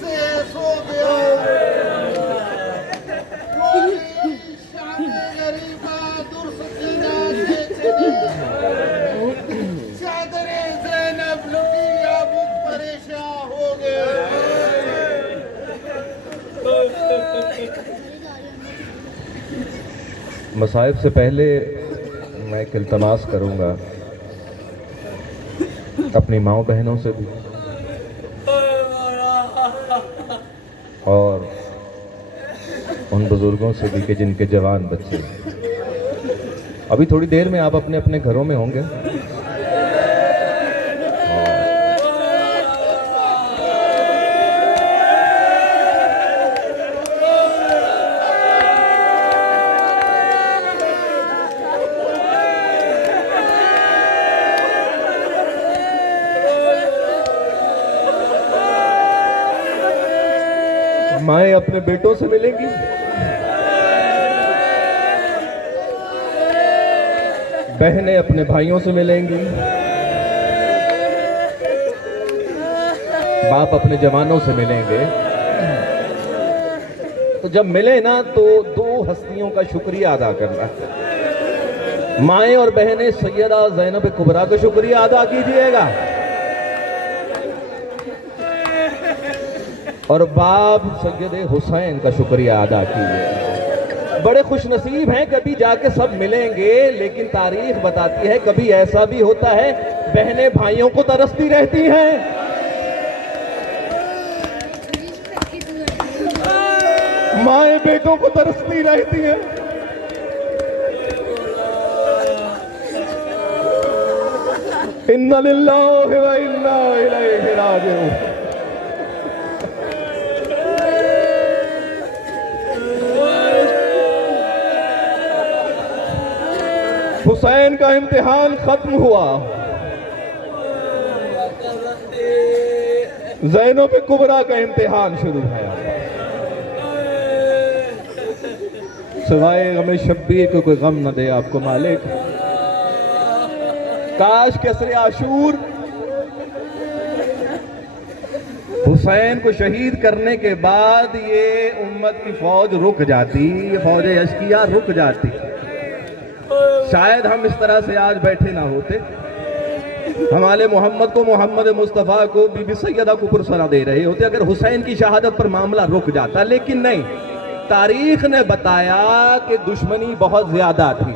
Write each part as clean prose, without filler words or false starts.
سے سو گیا شان غریبہ درست چادر زینب لٹی اب پریشان ہو گیا. مصائب سے پہلے میں ایک التماس کروں گا اپنی ماؤں بہنوں سے بھی اور ان بزرگوں سے بھی کہ جن کے جوان بچے ابھی تھوڑی دیر میں آپ اپنے اپنے گھروں میں ہوں گے. مائیں اپنے بیٹوں سے ملیں گی, بہنیں اپنے بھائیوں سے ملیں گی, باپ اپنے جوانوں سے ملیں گے. تو جب ملے نا تو دو ہستیوں کا شکریہ ادا کرنا. مائیں اور بہنیں سیدہ زینب کبریٰ کا شکریہ ادا کیجئے گا, اور باپ سید حسین کا شکریہ ادا کیجئے. بڑے خوش نصیب ہیں, کبھی جا کے سب ملیں گے, لیکن تاریخ بتاتی ہے کبھی ایسا بھی ہوتا ہے بہنیں بھائیوں کو ترستی رہتی ہیں. مائیں بیٹوں کو ترستی رہتی ہیں. اِنَّ لِلَّهِ وَإِنَّا إِلَيْهِ رَاجِعُونَ. حسین کا امتحان ختم ہوا, زینب کبریٰ کا امتحان شروع ہے. سوائے غم شبیر کو کوئی غم نہ دے آپ کو مالک. کاش کسر عاشور حسین کو شہید کرنے کے بعد یہ امت کی فوج رک جاتی, فوج اشقیاء رک جاتی, شاید ہم اس طرح سے آج بیٹھے نہ ہوتے. ہمارے محمد کو, محمد مصطفیٰ کو بی بی سیدہ کو پرسرا دے رہے ہوتے اگر حسین کی شہادت پر معاملہ رک جاتا. لیکن نہیں, تاریخ نے بتایا کہ دشمنی بہت زیادہ تھی,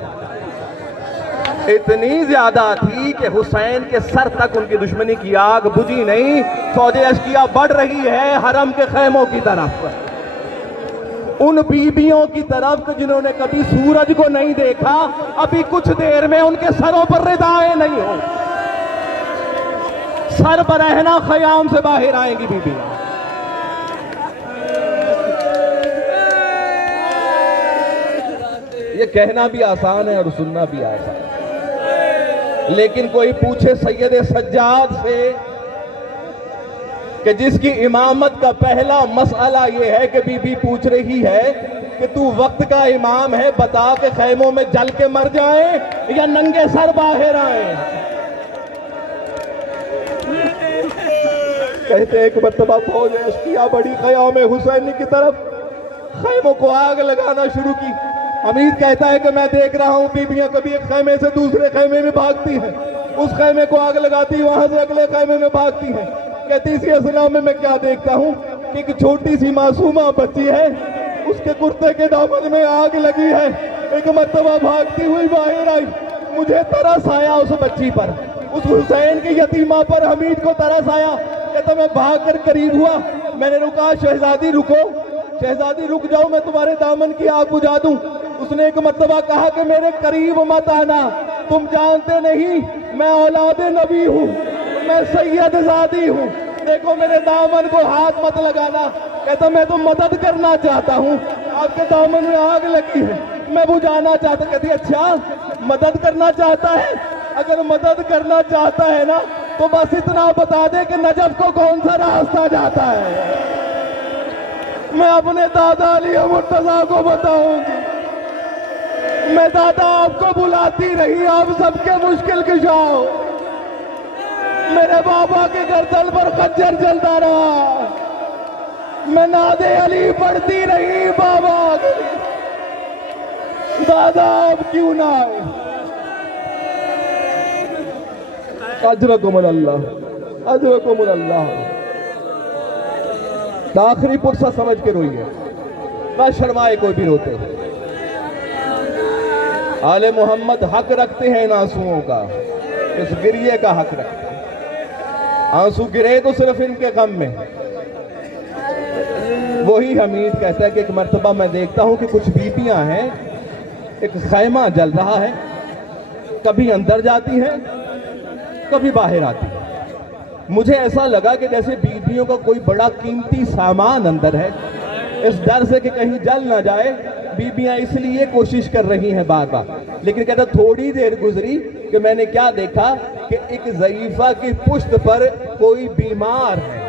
اتنی زیادہ تھی کہ حسین کے سر تک ان کی دشمنی کی آگ بجھی نہیں. فوج اشقیاء بڑھ رہی ہے حرم کے خیموں کی طرف, ان بیویوں کی طرف جنہوں نے کبھی سورج کو نہیں دیکھا. ابھی کچھ دیر میں ان کے سروں پر ردائیں نہیں ہوں, سر برہنہ خیام سے باہر آئیں گی بیویاں. یہ کہنا بھی آسان ہے اور سننا بھی آسان ہے, لیکن کوئی پوچھے سید سجاد سے کہ جس کی امامت کا پہلا مسئلہ یہ ہے کہ بی بی پوچھ رہی ہے کہ تو وقت کا امام ہے, بتا کہ خیموں میں جل کے مر جائیں یا ننگے سر باہر آئیں. کہتے ہیں ایک مرتبہ فوج اشقیاء بڑی خیام حسینی کی طرف, خیموں کو آگ لگانا شروع کی. حمید کہتا ہے کہ میں دیکھ رہا ہوں بیویاں کبھی ایک خیمے سے دوسرے خیمے میں بھاگتی ہیں, اس خیمے کو آگ لگاتی, وہاں سے اگلے خیمے میں بھاگتی ہیں. کہتی اسی اسلام میں کیا دیکھتا ہوں کہ ایک چھوٹی سی معصومہ بچی ہے, اس کے کرتے کے دامن میں آگ لگی ہے. ایک مرتبہ بھاگتی ہوئی باہر آئی, مجھے ترس آیا اس بچی پر, اس حسین کی یتیمہ پر حمید کو ترس آیا. کہتا میں بھاگ کر قریب ہوا, میں نے رکا, شہزادی رکو, شہزادی رک جاؤ, میں تمہارے دامن کی آگ بجھا دوں. اس نے ایک مرتبہ کہا کہ میرے قریب مت آنا, تم جانتے نہیں میں اولاد نبی ہوں, میں سید زادی ہوں, دیکھو میرے دامن کو ہاتھ مت لگانا. کہتا میں تو مدد کرنا چاہتا ہوں, آپ کے دامن میں آگ لگی ہے, میں بجھانا چاہتا. کہتی اچھا مدد کرنا چاہتا ہے, اگر مدد کرنا چاہتا ہے نا تو بس اتنا بتا دے کہ نجف کو کون سا راستہ جاتا ہے, میں اپنے دادا علی مرتضیٰ کو بتاؤں گی. میں دادا آپ کو بلاتی رہی, آپ سب کے مشکل کشا ہو. میرے بابا کے گردن پر خنجر چلتا رہا, میں ناد علی پڑھتی رہی بابا دادا اب کیوں نہ آئے. اجرکم اللہ اجرکم اللہ. آخری پرسہ سمجھ کے روئیے نہ شرمائے کوئی بھی روتے ہو. آل محمد حق رکھتے ہیں ان آنسوؤں کا, اس گریے کا حق رکھتے ہیں. آنسو گرے تو صرف ان کے غم میں. وہی حمید کہتا ہے کہ ایک مرتبہ میں دیکھتا ہوں کہ کچھ بیبیاں ہیں, ایک خیمہ جل رہا ہے, کبھی اندر جاتی ہیں کبھی باہر آتی ہیں. مجھے ایسا لگا کہ جیسے بیویوں کا کوئی بڑا قیمتی سامان اندر ہے, اس ڈر سے کہ کہیں جل نہ جائے بیویاں اس لیے کوشش کر رہی ہیں بار بار. لیکن کہتا تھوڑی دیر گزری کہ میں نے کیا دیکھا کہ ایک ضعیفہ کی پشت پر کوئی بیمار ہے.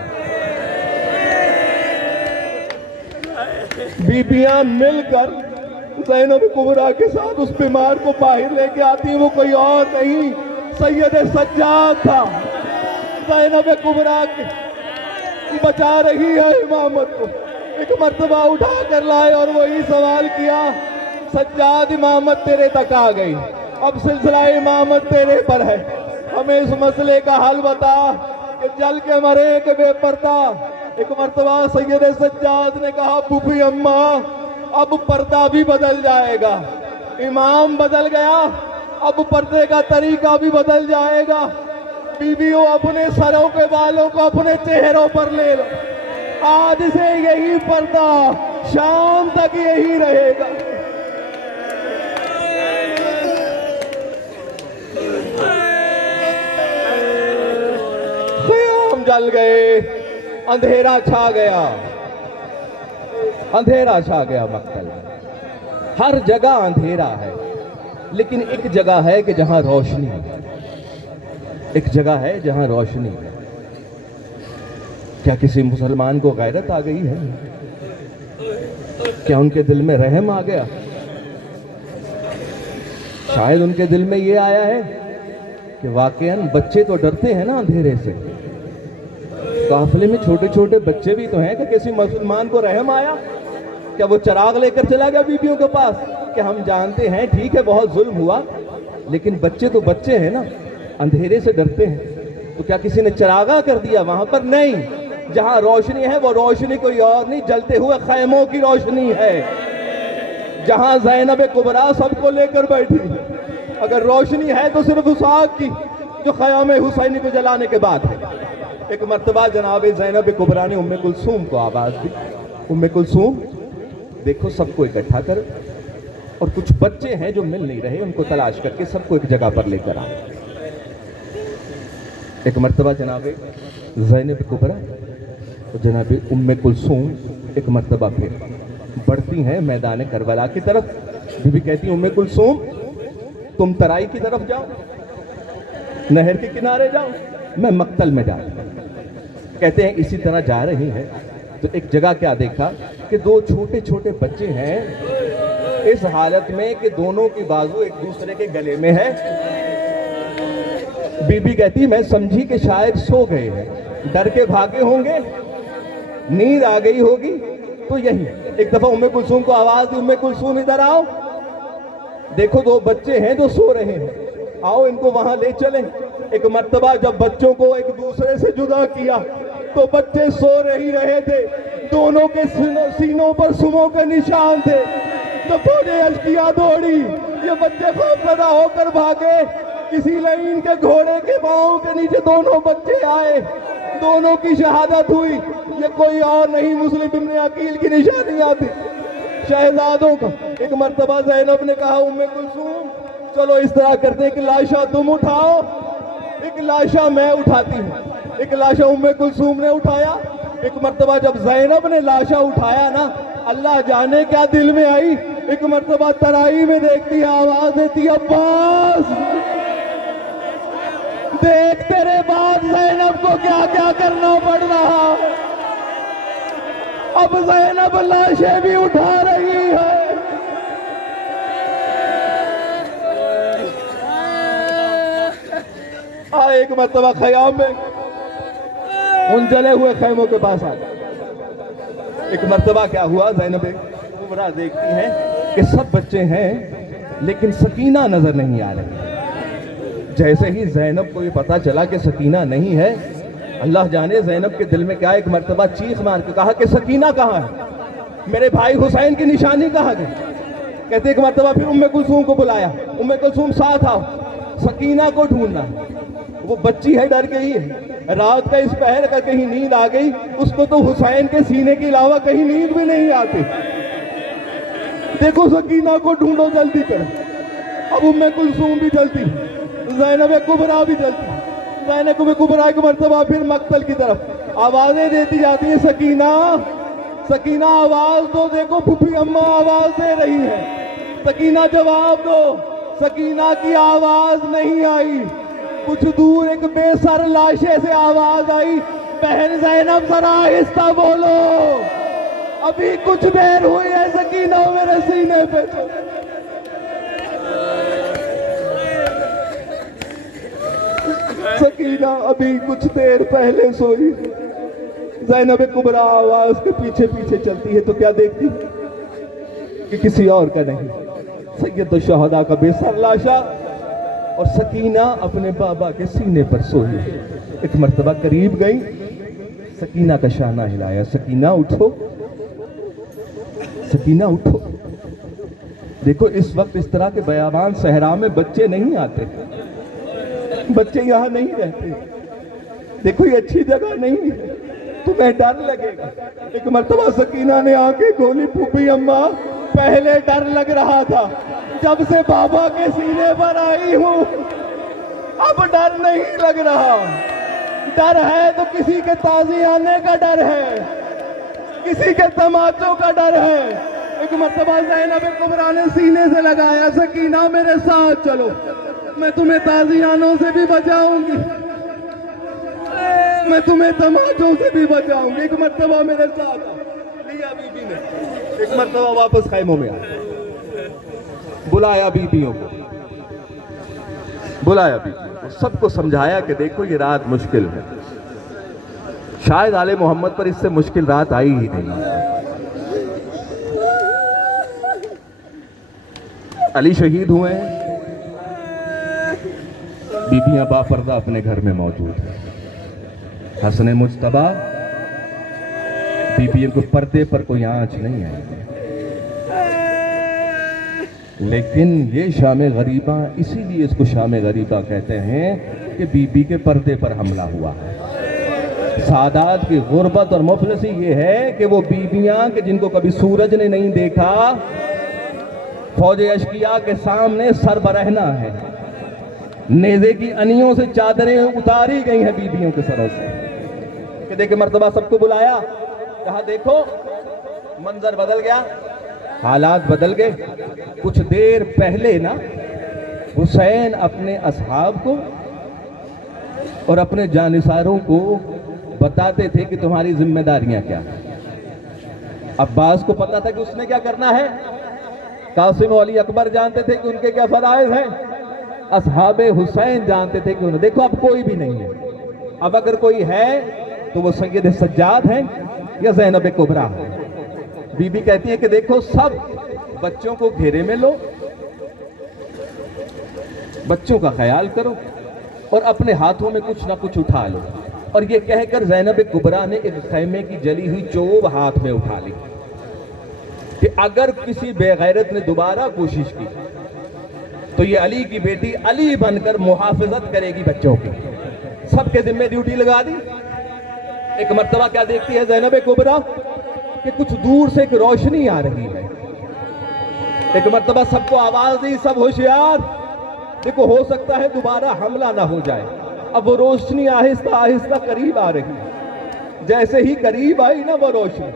بیویاں مل کر زینب کبریٰ کے ساتھ اس بیمار کو باہر لے کے آتی ہیں. وہ کوئی اور نہیں سید سجاد تھا. زینب کبریٰ بچا رہی ہے امامت کو. ایک مرتبہ اٹھا کر لائے اور وہی سوال کیا, سجاد امامت تیرے تک آ گئی, اب سلسلہ امامت تیرے پر ہے, ہمیں اس مسئلے کا حل بتا کہ جل کے مرے کہ بے پردہ. ایک مرتبہ سید سجاد نے کہا پھوپھی اماں اب پردہ بھی بدل جائے گا, امام بدل گیا اب پردے کا طریقہ بھی بدل جائے گا. بیویوں اپنے سروں کے بالوں کو اپنے چہروں پر لے لو, آج سے یہی پردہ شام تک یہی رہے گا. خیام جل گئے, اندھیرا چھا گیا, اندھیرا چھا گیا مقتل میں. ہر جگہ اندھیرا ہے لیکن ایک جگہ ہے کہ جہاں روشنی ہے, ایک جگہ ہے جہاں روشنی ہے. کیا کسی مسلمان کو غیرت آ گئی ہے؟ کیا ان کے دل میں رحم آ گیا؟ شاید ان کے دل میں یہ آیا ہے کہ واقعاً بچے تو ڈرتے ہیں نا اندھیرے سے. قافلے میں چھوٹے چھوٹے بچے بھی تو ہیں, کہ کسی مسلمان کو رحم آیا؟ کیا وہ چراغ لے کر چلا گیا بیویوں کے پاس کہ ہم جانتے ہیں ٹھیک ہے بہت ظلم ہوا, لیکن بچے تو بچے ہیں نا, اندھیرے سے ڈرتے ہیں. تو کیا کسی نے چراغاں کر دیا وہاں پر؟ نہیں. جہاں روشنی ہے وہ روشنی کوئی اور نہیں, جلتے ہوئے خیموں کی روشنی ہے. جہاں زینب کبریٰ سب کو لے کر بیٹھی, اگر روشنی ہے تو صرف اس آگ کی جو خیام حسینی کو جلانے کے بعد ہے. ایک مرتبہ جناب زینب کبریٰ نے ام کلثوم کو آواز دی, ام کلثوم دیکھو سب کو اکٹھا کر, اور کچھ بچے ہیں جو مل نہیں رہے, ان کو تلاش کر کے سب کو ایک جگہ پر لے کر آؤ. ایک مرتبہ جناب زینب کبریٰ اور جناب ام کلثوم ایک مرتبہ پھر بڑھتی ہیں میدان کربلا کی طرف. بی بی کہتی ہیں ام کلثوم تم ترائی کی طرف جاؤ, نہر کے کنارے جاؤ, میں مقتل میں جاؤں. کہتے ہیں اسی طرح جا رہی ہیں تو ایک جگہ کیا دیکھا کہ دو چھوٹے چھوٹے بچے ہیں اس حالت میں کہ دونوں کی بازو ایک دوسرے کے گلے میں ہے. بی بی کہتی میں سمجھی کہ شاید سو گئے ہیں, ڈر کے بھاگے ہوں گے, نیند آ گئی ہوگی. تو یہی ایک دفعہ ام کلثوم کو آواز دی, ام کلثوم ادھر آؤ, دیکھو دو بچے ہیں جو سو رہے ہیں, آؤ ان کو وہاں لے چلیں. ایک مرتبہ جب بچوں کو ایک دوسرے سے جدا کیا تو بچے سو ہی رہے تھے, دونوں کے سینوں پر سموں کے نشان تھے. تو فوج اشقیاء دوڑی, یہ بچے خوفزدہ ہو کر بھاگے, کسی لعین کے گھوڑے کے پاؤں کے نیچے دونوں بچے آئے, دونوں کی شہادت ہوئی. یہ کوئی اور نہیں مسلم ابن عقیل کی نشانیاں تھی شہزادوں کا. ایک مرتبہ زینب نے کہا ام کلثوم چلو اس طرح کرتے ہیں کہ لاشا تم اٹھاؤ, ایک لاشا میں اٹھاتی ہوں. ایک لاشا ام کلثوم نے اٹھایا. ایک مرتبہ جب زینب نے لاشا اٹھایا نا, اللہ جانے کیا دل میں آئی, ایک مرتبہ ترائی میں دیکھتی ہے, آواز دیتی عباس دیکھ تیرے بعد زینب کو کیا کیا کرنا پڑ رہا. اب زینب لاشیں بھی اٹھا رہی ہے. ایک مرتبہ خیام میں ان جلے ہوئے خیموں کے پاس آ گئے. ایک مرتبہ کیا ہوا، زینب کبریٰ دیکھتی ہیں کہ سب بچے ہیں لیکن سکینہ نظر نہیں آ رہی۔ جیسے ہی زینب کو یہ پتا چلا کہ سکینہ نہیں ہے، اللہ جانے زینب کے دل میں کیا، ایک مرتبہ چیخ مار کے کہا کہ سکینہ کہاں ہے، میرے بھائی حسین کی نشانی کہاں گئی؟ کہتے ایک مرتبہ پھر ام کلثوم کو بلایا، ام کلثوم ساتھ آؤ، سکینہ کو ڈھونڈنا۔ وہ بچی ہے، ڈر گئی ہے، رات کا اس پہر کا کہیں نیند آ گئی، اس کو تو حسین کے سینے کے علاوہ کہیں نیند بھی نہیں آتی۔ دیکھو سکینہ کو ڈھونڈو جلدی کرو۔ اب ام کلثوم بھی جلتی، زینب کبریٰ بھی جلتی۔ زینب کبریٰ ایک مرتبہ پھر مقتل کی طرف آوازیں دیتی جاتی ہیں، سکینہ سکینہ آواز دو، دیکھو پھوپھی اماں آواز دے رہی ہے، سکینہ جواب دو۔ سکینہ کی آواز نہیں آئی۔ کچھ دور ایک بے سر لاشے سے آواز آئی، بہن زینب ذرا آہستہ بولو، ابھی کچھ دیر ہوئی ہے، سکینہ میرے سینے پہ سکینہ ابھی کچھ دیر پہلے سوئی۔ زینب کبریٰ آواز کے پیچھے پیچھے چلتی ہے تو کیا دیکھتی کہ کسی اور کا نہیں، سید الشہداء کا بے سر لاشا، اور سکینہ اپنے بابا کے سینے پر سوئی۔ ایک مرتبہ قریب گئی، سکینہ کا شانہ ہلایا، سکینہ اٹھو، سکینہ اٹھو۔ دیکھو اس وقت اس طرح کے بیابان صحرا میں بچے نہیں آتے، بچے یہاں نہیں رہتے، دیکھو یہ اچھی جگہ نہیں ہے، تمہیں ڈر لگے گا۔ ایک مرتبہ سکینہ نے آنکھیں کھولی، پھوپھی اماں پہلے ڈر لگ رہا تھا، جب سے بابا کے سینے پر آئی ہوں اب ڈر نہیں لگ رہا۔ ڈر ہے تو کسی کے تازی آنے کا ڈر ہے، کسی کے تماچوں کا ڈر ہے۔ ایک مرتبہ زینب کبریٰ نے سینے سے لگایا، سکینہ میرے ساتھ چلو، میں تمہیں تازیانوں سے بھی بچاؤں گی، میں تمہیں تماچوں سے بھی بچاؤں گی۔ ایک مرتبہ میرے ساتھ لیا بی بی نے، ایک مرتبہ واپس خیموں میں آیا، بلایا بیویوں کو، بلایا بیویوں کو، سب کو سمجھایا کہ دیکھو یہ رات مشکل ہے، شاید آل محمد پر اس سے مشکل رات آئی ہی نہیں۔ علی شہید ہوئے ہیں، بیبیاں باپردہ اپنے گھر میں موجود ہیں، حسن مجتبیٰ، بیبیوں کو پردے پر کوئی آنچ نہیں آئی، لیکن یہ شام غریبہ، اسی لیے اس کو شام غریبہ کہتے ہیں کہ بی بی کے پردے پر حملہ ہوا ہے۔ سادات کی غربت اور مفلسی یہ ہے کہ وہ بیویاں کہ جن کو کبھی سورج نے نہیں دیکھا، فوج اشقیاء کے سامنے سر برہنہ ہے، نیزے کی انیوں سے چادریں اتاری گئی ہیں بیویوں کے سروں سے، کہ دیکھیں مرتبہ سب کو بلایا، کہا دیکھو منظر بدل گیا، حالات بدل گئے۔ کچھ دیر پہلے نا حسین اپنے اصحاب کو اور اپنے جانثاروں کو بتاتے تھے کہ تمہاری ذمہ داریاں کیا ہیں۔ عباس کو پتا تھا کہ اس نے کیا کرنا ہے، قاسم و علی اکبر جانتے تھے کہ ان کے کیا فرائض ہیں، اصحاب حسین جانتے تھے کہ انہوں دیکھو اب کوئی بھی نہیں ہے، اب اگر کوئی ہے تو وہ سید سجاد ہیں یا زینب کبریٰ ہے۔ بی بی کہتی ہے کہ دیکھو سب بچوں کو گھیرے میں لو، بچوں کا خیال کرو اور اپنے ہاتھوں میں کچھ نہ کچھ اٹھا لو۔ اور یہ کہہ کر زینب کبریٰ نے ایک خیمے کی جلی ہوئی چوب ہاتھ میں اٹھا لی کہ اگر کسی بے غیرت نے دوبارہ کوشش کی تو یہ علی کی بیٹی علی بن کر محافظت کرے گی بچوں کی۔ سب کے ذمہ ڈیوٹی لگا دی۔ ایک مرتبہ کیا دیکھتی ہے زینب کبریٰ کہ کچھ دور سے ایک روشنی آ رہی ہے۔ ایک مرتبہ سب کو آواز دی، سب ہوشیار، دیکھو ہو سکتا ہے دوبارہ حملہ نہ ہو جائے۔ اب وہ روشنی آہستہ آہستہ قریب آ رہی ہے۔ جیسے ہی قریب آئی نا وہ روشنی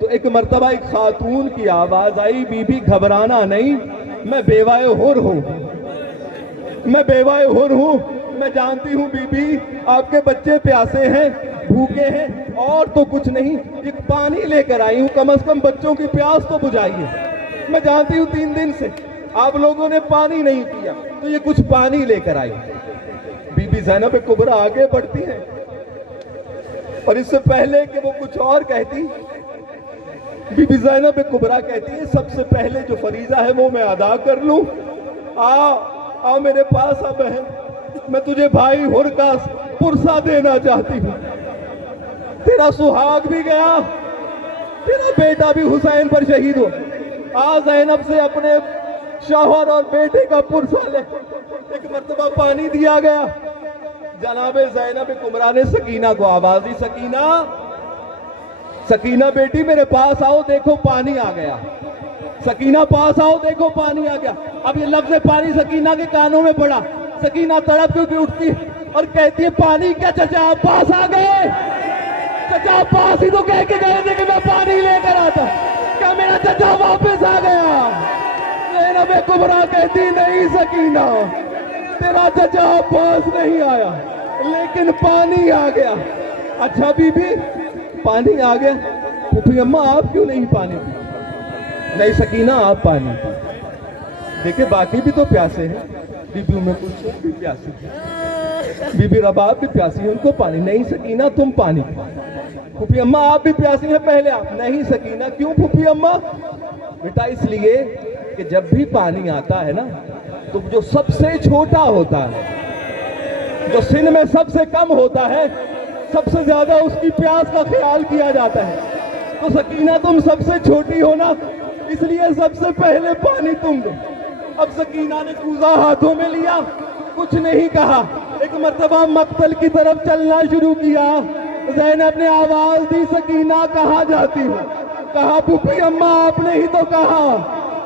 تو ایک مرتبہ ایک خاتون کی آواز آئی، بی بی گھبرانا نہیں، میں بیوہ حر ہوں، میں بیوہ حر ہوں، میں جانتی ہوں بی بی آپ کے بچے پیاسے ہیں، بھوکے ہیں، اور تو کچھ نہیں، ایک پانی لے کر آئی ہوں، کم از کم بچوں کی پیاس تو بجھائیے۔ میں جانتی ہوں 3 دن سے آپ لوگوں نے پانی نہیں پیا، تو یہ کچھ پانی لے کر آئی۔ بی بی زینب کبریٰ آگے بڑھتی ہیں اور اس سے پہلے کہ وہ کچھ اور کہتی، بی بی زینب کبریٰ کہتی ہے سب سے پہلے جو فریضہ ہے وہ میں ادا کر لوں. آ میرے پاس آ بہن, میں تجھے بھائی حر کا پرسہ دینا چاہتی ہوں. تیرا سہاگ بھی گیا, تیرا بیٹا بھی حسین پر شہید ہو. آ زینب سے اپنے شوہر اور بیٹے کا پرسہ لے. ایک مرتبہ پانی دیا گیا. جناب زینب کبریٰ نے سکینہ کو آواز دی, سکینہ سکینہ بیٹی میرے پاس آؤ, دیکھو پانی آ گیا. سکینہ پاس آؤ, دیکھو پانی آ گیا. اب یہ لفظ پانی سکینہ کے کانوں میں پڑا. سکینہ تڑپ کیوں کی اٹھتی اور کہتی ہے پانی کیا چچا آپ پاس آ گئے؟ چچا پاس ہی تو کہہ کے گئے تھے کہ میں پانی لے کر آتا, کیا میرا چچا واپس آ گیا؟ زینب کبریٰ کہتی نہیں سکینہ, تیرا چچا پاس نہیں آیا لیکن پانی آ گیا. اچھا بی بی پانی آ گیا, پھوپھی اماں آپ کیوں نہیں پانی پی؟ نہیں سکینہ آپ پانی پی. دیکھیں باقی بھی تو پیاسے ہیں. بی بی ام کلثوم بھی پیاسی ہے, بی بی رباب بھی پیاسی ہے, ان کو پانی. نہیں سکینہ تم پانی پی. پھوپھی اماں آپ بھی پیاسی ہیں, پہلے آپ. نہیں سکینہ کیوں پھوپھی اماں؟ بیٹا اس لیے کہ جب بھی پانی آتا ہے نا تو جو سب سے چھوٹا ہوتا ہے, جو سن میں سب سے کم ہوتا ہے, سب سے زیادہ اس کی پیاس کا خیال کیا جاتا ہے. تو سکینہ تم سب سے چھوٹی ہو نا, اس لیے سب سے پہلے پانی تم دو. اب سکینہ نے کوزہ ہاتھوں میں لیا, کچھ نہیں کہا. ایک مرتبہ مقتل کی طرف چلنا شروع کیا. زینب نے آواز دی سکینہ کہاں جاتی ہو؟ کہا پھوپھی اماں آپ نے ہی تو کہا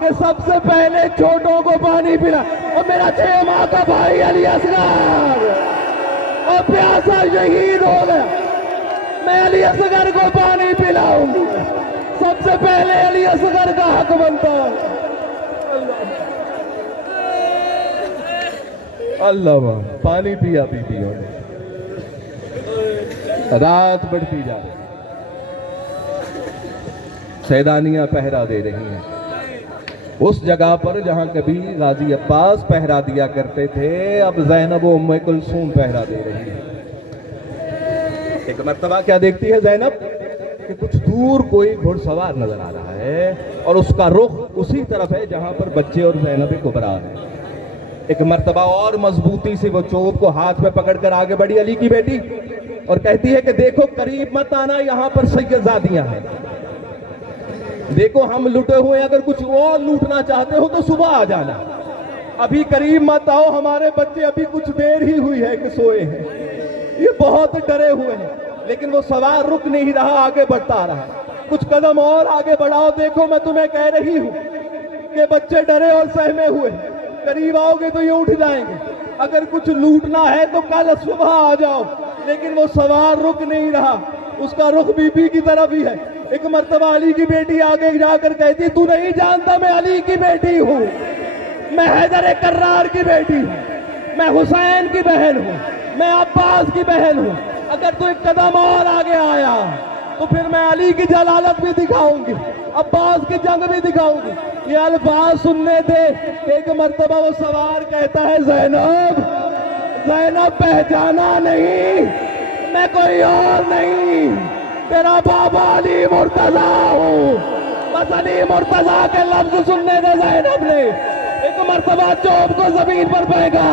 کہ سب سے پہلے چھوٹوں کو پانی پلا. اور میرا 6 ماہ کا بھائی علی اصغر اور پیاسا شہید ہو گیا, میں علی اصغر کو پانی پلاؤں گی. سب سے پہلے علی اصغر کا حق بنتا ہے. اللہ پانی پیا بیویوں نے. رات بڑھتی جا رہی, سیدانیاں پہرا دے رہی ہیں اس جگہ پر جہاں کبھی غازی عباس پہرا دیا کرتے تھے. اب زینب و ام کلثوم پہرا دے رہی ہیں. ایک مرتبہ کیا دیکھتی ہے زینب کہ کچھ دور کوئی گھڑ سوار نظر آ رہا ہے اور اس کا رخ اسی طرف ہے جہاں پر بچے اور زینب کبریٰ ہیں. ایک مرتبہ اور مضبوطی سے وہ چوب کو ہاتھ میں پکڑ کر آگے بڑھی علی کی بیٹی اور کہتی ہے کہ دیکھو قریب مت آنا, یہاں پر سیدزادیاں ہیں. دیکھو ہم لٹے ہوئے, اگر کچھ اور لوٹنا چاہتے ہو تو صبح آ جانا, ابھی قریب مت آؤ, ہمارے بچے ابھی کچھ دیر ہی ہوئی ہے کہ سوئے ہیں. یہ بہت ڈرے ہوئے ہیں. لیکن وہ سوار رک نہیں رہا, آگے بڑھتا رہا. کچھ قدم اور آگے بڑھاؤ, دیکھو میں تمہیں کہہ رہی ہوں کہ بچے ڈرے اور سہمے ہوئے, قریب آؤ گے تو یہ اٹھ جائیں گے. اگر کچھ لوٹنا ہے تو کل صبح آ جاؤ. لیکن وہ سوار رک نہیں رہا, اس کا رخ بی بی کی طرف ہی ہے. ایک مرتبہ علی کی بیٹی آگے جا کر کہتی تو نہیں جانتا میں علی کی بیٹی ہوں, میں حیدر کرار کی بیٹی ہوں, میں حسین کی بہن ہوں, میں عباس کی بہن ہوں. اگر تو ایک قدم اور آگے آیا تو پھر میں علی کی جلالت بھی دکھاؤں گی, عباس کی جنگ بھی دکھاؤں گی. یہ الفاظ سننے تھے. ایک مرتبہ وہ سوار کہتا ہے زینب زینب پہچانا نہیں, میں کوئی اور نہیں, تیرا بابا علی مرتضیٰ ہوں. بس علی مرتضیٰ کے لفظ سننے تھے زینب نے. ایک مرتبہ چوب کو زمین پر پھینکا,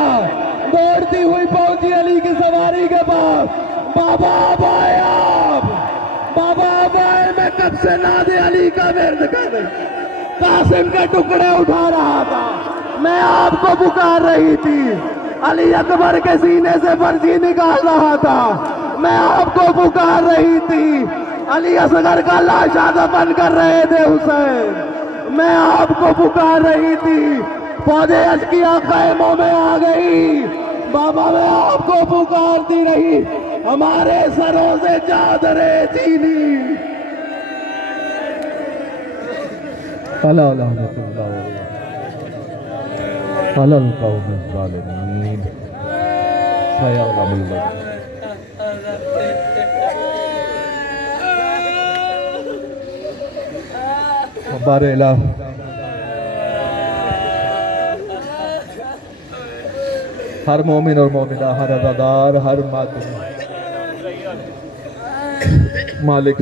دوڑتی ہوئی پہنچی علی کی سواری کے پاس. بابا اب آئے, آپ بابا اب آئے, میں کب سے ناد علی کا ورد کر رہی, قاسم کے ٹکڑے اٹھا رہا تھا, میں آپ کو پکار رہی تھی. علی اکبر کے سینے سے برچی نکال رہا تھا, میں آپ کو پکار رہی تھی. علی اصغر کا لاشا دفن کر رہے تھے حسین, میں آپ کو پکار رہی تھی. فوجیں اشکیا خیموں میں آ گئی, بابا میں آپ کو پکارتی رہی, ہمارے سروں سے چادریں چھینی. اللہ علی القوم الظالمین. سیعلم اللہ. بار الہ ہر مومن اور مومنہ, ہر عزادار, ہر مادر, مالک